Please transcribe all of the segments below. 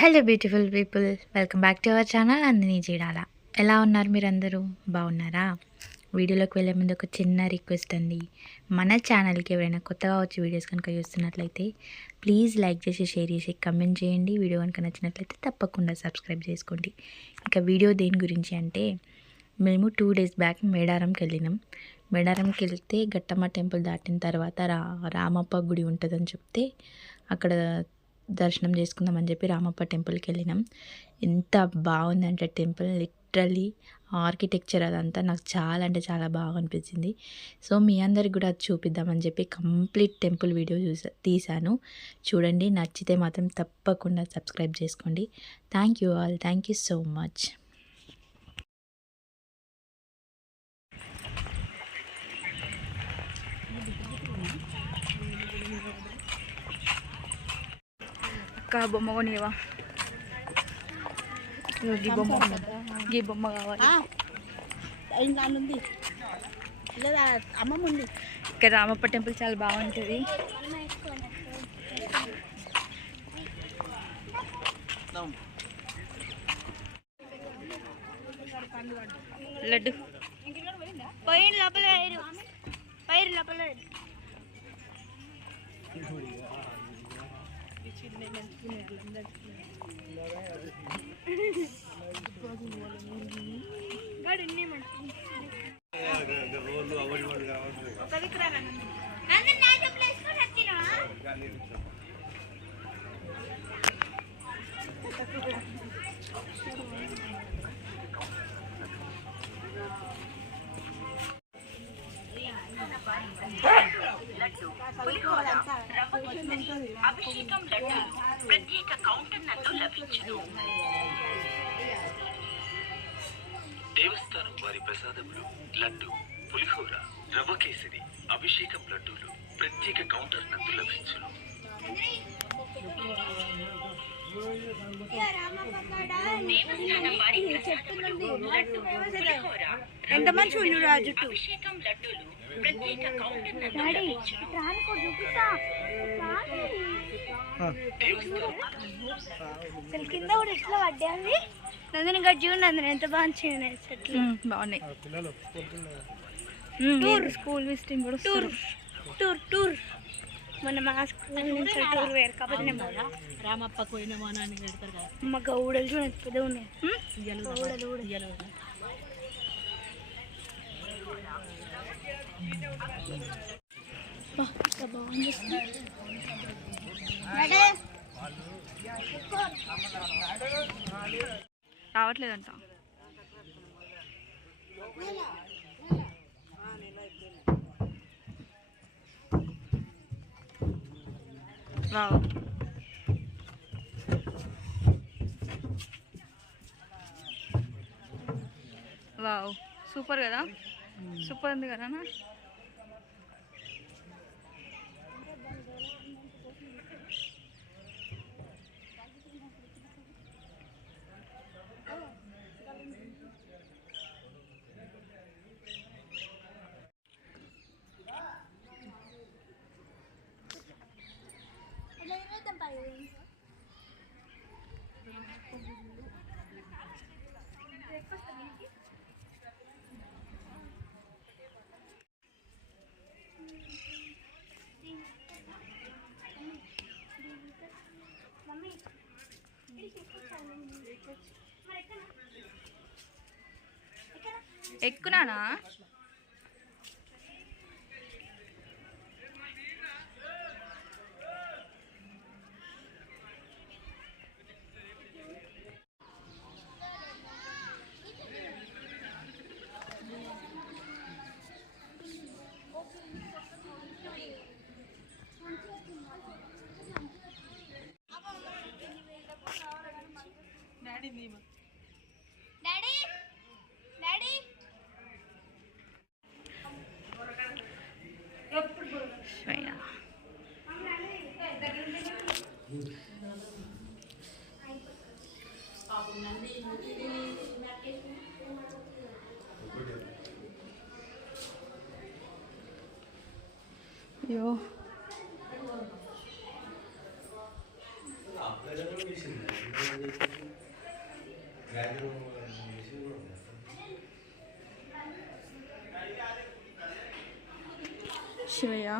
Hello beautiful people, welcome back to our channel Nandini Chirala. ఎలా ఉన్నారు మీరందరూ? బాగున్నారా? వీడియోలోకి వెళ్ళే ముందు ఒక చిన్న రిక్వెస్ట్ అండి. మన ఛానల్కి ఎవరైనా కొత్తగా వచ్చి వీడియోస్ కనుక చూస్తున్నట్లయితే ప్లీజ్ లైక్ చేసి, షేర్ చేసి, కమెంట్ చేయండి. వీడియో కనుక నచ్చినట్లయితే తప్పకుండా సబ్స్క్రైబ్ చేసుకోండి. ఇక వీడియో దేని గురించి అంటే, మేము 2 days బ్యాక్ మేడారంకి వెళ్ళినాం. మేడారంకి వెళ్తే గట్టమ్మ టెంపుల్ దాటిన తర్వాత రామప్ప గుడి ఉంటుందని చెప్తే అక్కడ దర్శనం చేసుకుందామని చెప్పి రామప్ప టెంపుల్కి వెళ్ళినాం. ఎంత బాగుందంటే టెంపుల్, లిటరల్లీ ఆర్కిటెక్చర్ అదంతా నాకు చాలా అంటే చాలా బాగా అనిపించింది. సో మీ అందరికి కూడా అది చూపిద్దామని చెప్పి కంప్లీట్ టెంపుల్ వీడియో తీశాను. చూడండి, నచ్చితే మాత్రం తప్పకుండా సబ్స్క్రైబ్ చేసుకోండి. Thank you all, thank you so much. అక్క బొమ్మ కొనివా? గీ బొమ్మ కావాలి. అమ్మమ్మ ఉంది ఇక్కడ రామప్ప టెంపుల్ చాలా బాగుంటుంది. లడ్డు పైన లోపల లోపల అభిషేకం లడ్డు ప్రత్యేక కౌంటర్ నందు లభించును. దేవస్థానం వారి ప్రసాదములు లడ్డు, పులిహోర, రవ్వ కేసరి, అభిషేకం లడ్డూలు ప్రత్యేక కౌంటర్ నందు లభించును. దేవస్థానం వారి ప్రసాదములు లడ్డు, పులిహోర, ఎంత మంచి అభిషేకం లడ్డూలు ప్రత్యేక కౌంటర్ నందు లభించును. అసలు కింద కూడా ఎట్లా పడ్డాయి. నందిని గడ్డి నందిని ఎంత బాగా చెట్లు బాగున్నాయి. స్కూల్ విజిటింగ్ కూడా టూర్ టూర్ టూర్ మొన్న మా స్కూల్ నుంచి టూర్ వేరు కాబట్టి రామప్పకు పోయినామా అని పెడతారు కదా. మా గౌడలు చూడండి పెద్ద ఉన్నాయి. రావట్లేదంట. వావ్, వావ్, సూపర్ కదా, సూపర్ ఉంది కదా. ఎక్కునానా? డాడీ డాడీ అయ్యో, శివయ్య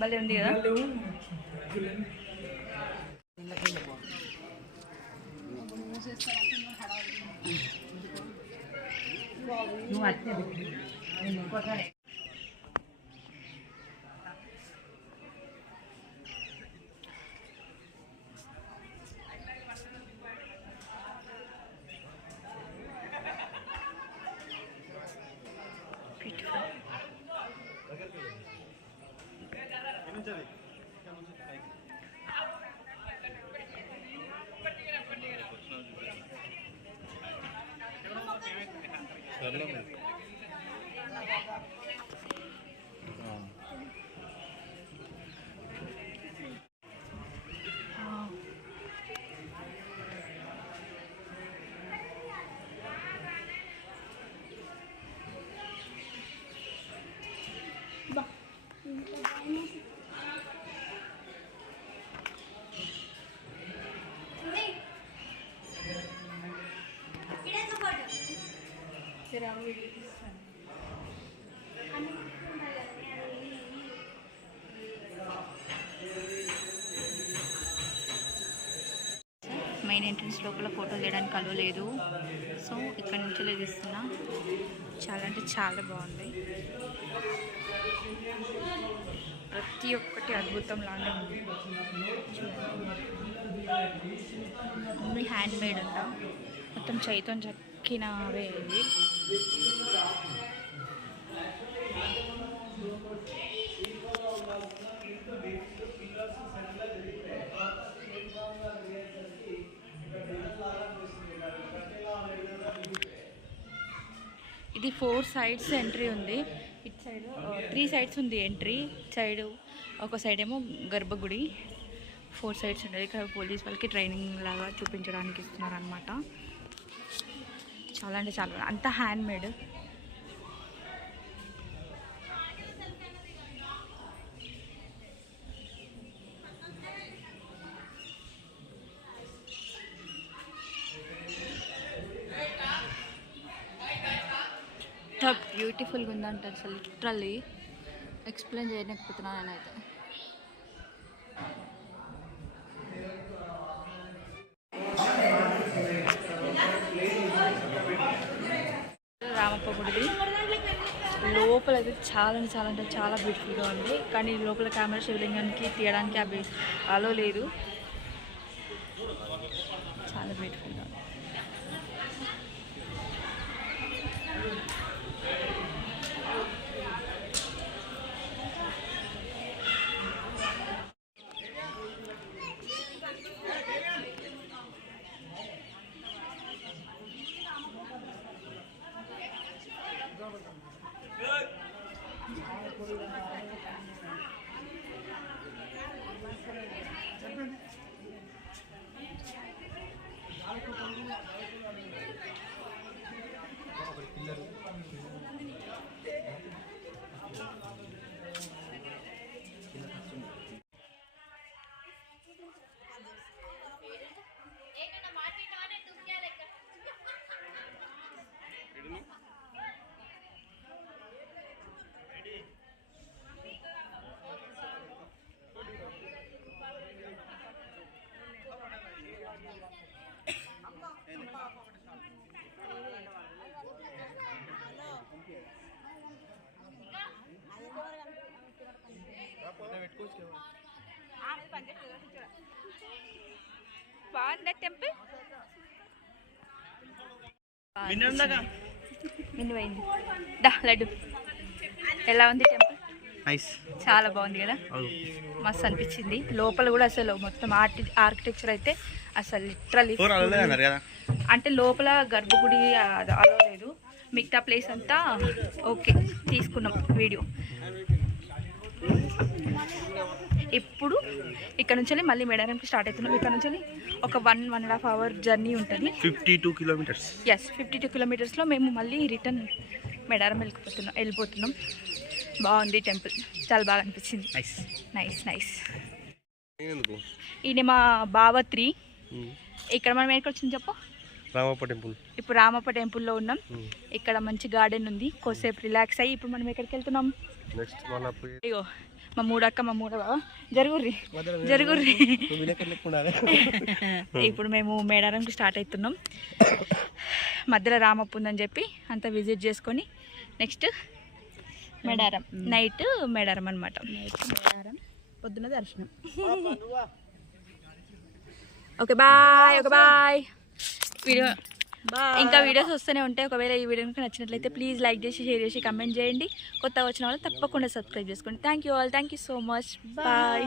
భలే ఉంది కదా. మెయిన్ ఎంట్రన్స్ లోపల ఫోటో తీయడానికి అలో లేదు, సో ఇక్కడ నుంచి తీస్తున్నా. చాలా అంటే చాలా బాగుంది, ప్రతి ఒక్కటి అద్భుతం లాగా ఉంది. ఓన్లీ హ్యాండ్ మేడ్ అంట, మొత్తం చేయితో చెక్కినవే ఇవి. ఇది 4 sides ఎంట్రీ ఉంది. ఇటు సైడ్ 3 sides ఉంది ఎంట్రీ. సైడ్ ఒక సైడ్ ఏమో గర్భగుడి, 4 sides ఉంటుంది. ఇక్కడ పోలీస్ వాళ్ళకి ట్రైనింగ్ లాగా చూపించడానికి ఇస్తున్నారు అనమాట. చాలా అంటే చాలా అంతా హ్యాండ్ మేడ్. ఎంత బ్యూటిఫుల్గా ఉందంటే అసలు లిటరల్లీ ఎక్స్ప్లెయిన్ చేయలేకపోతున్నాను నేనైతే. రామప్ప గుడి లోపల అయితే చాలా అంటే చాలా బ్యూటిఫుల్గా ఉంది, కానీ లోపల కెమెరా శివలింగానికి తీయడానికి అలో లేదు. చాలా బ్యూటిఫుల్గా ఉంది. బాగుందా టెంపుల్? పోయింది. దా లడ్డు ఎలా ఉంది టెంపుల్? చాలా బాగుంది కదా, మస్తు అనిపించింది. లోపల కూడా అసలు మొత్తం ఆర్కిటెక్చర్ అయితే అసలు లిటరల్లీ అంటే లోపల గర్భగుడి అలా లేదు, మిగతా ప్లేస్ అంతా ఓకే తీసుకున్నాం వీడియో. ఇప్పుడు ఇక్కడ నుంచి మళ్ళీ మేడారంకి స్టార్ట్ అవుతున్నాం. ఇక్కడ నుంచి ఒక 1.5 అవర్ జర్నీ ఉంటుంది. 52 కిలోమీటర్స్. ఎస్, 52 కిలోమీటర్స్లో మేము మళ్ళీ రిటర్న్ మేడారం వెళ్ళిపోతున్నాం. బాగుంది టెంపుల్, చాలా బాగా అనిపించింది. నైస్. ఈయన మా బావత్రి. ఇక్కడ మనం ఎక్కడికి వచ్చింది చెప్పు? రామప్ప టెంపుల్. ఇప్పుడు రామప్ప టెంపుల్లో ఉన్నాం. ఇక్కడ మంచి గార్డెన్ ఉంది, కొద్దిసేపు రిలాక్స్ అయ్యి ఇప్పుడు మనం ఎక్కడికి వెళ్తున్నాం? నెక్స్ట్ ఇగో మా మూడక్క మా మూడ బావ జరుగుర్రి. ఇప్పుడు మేము మేడారంకి స్టార్ట్ అవుతున్నాం. మధ్యలో రామప్ప ఉందని చెప్పి అంతా విజిట్ చేసుకొని నెక్స్ట్ మేడారం, నైట్ మేడారం అనమాట. పొద్దున్న దర్శనం. Okay bye. వీడియో ఇంకా వీడియోస్ వస్తూనే ఉంటాయి. ఒకవేళ ఈ వీడియో కనుక నచ్చినట్లయితే ప్లీజ్ లైక్ చేసి, షేర్ చేసి, కమెంట్ చేయండి. కొత్తగా వచ్చిన వాళ్ళు తప్పకుండా సబ్స్క్రైబ్ చేసుకోండి. Thank you all, thank you so much. Bye.